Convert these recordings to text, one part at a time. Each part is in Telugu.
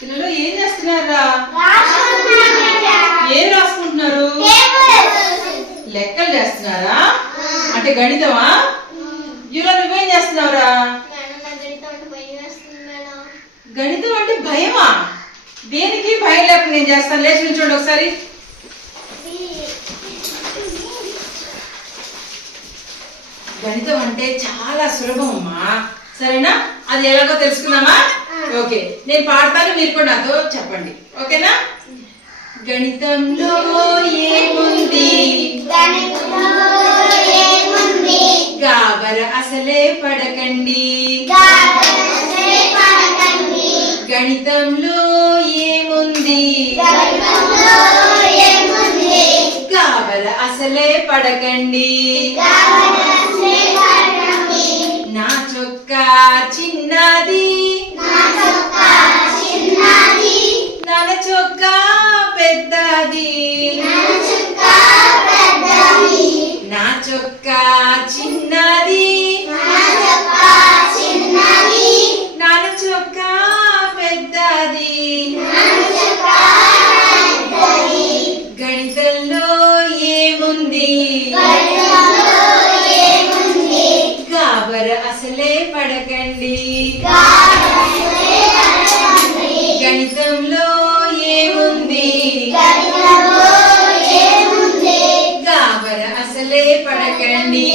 పిల్లలు ఏం చేస్తున్నారా ఏం రాసుకుంటున్నారు? లెక్కలు చేస్తున్నారా? అంటే గణితమా? ఇలా నువ్వేం చేస్తున్నావురా? గణితం అంటే భయమా? దేనికి భయం లేకుండా నేను చేస్తాను? లేచి నిల్చోండి ఒకసారి. గణితం అంటే చాలా సులభం అమ్మా. సరేనా? అది ఎలాగో తెలుసుకుందామా? ఓకే. నేను పాడతాను మీరు కూడా నాతో చెప్పండి. ఓకేనా? గణితంలో ఏముంది? గాబర అసలే పడకండి. గణితంలో ఏముంది? గాబర అసలే పడకండి. పడకండి.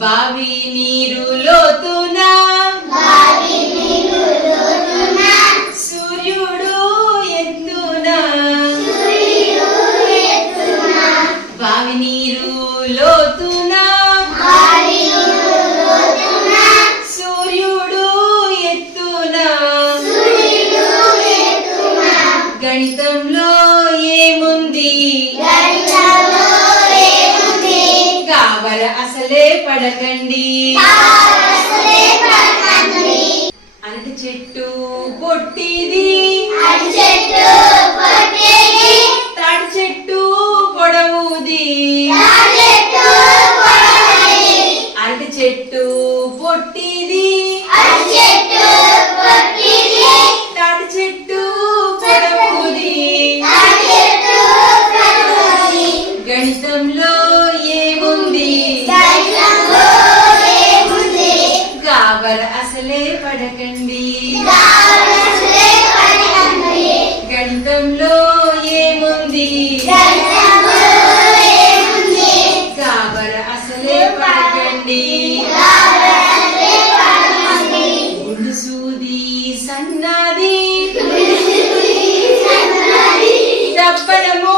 బావి నీరు లోతున? సూర్యుడు ఎత్తున? బావి నీరు లోతున? సూర్యుడు ఎత్తున? గణితంలో ఏముంది? పడకండి. అరటి చెట్టు పొట్టిది. తాటి చెట్టు పొడవుది. అరటి చెట్టు పొట్టిది. trabalha muito.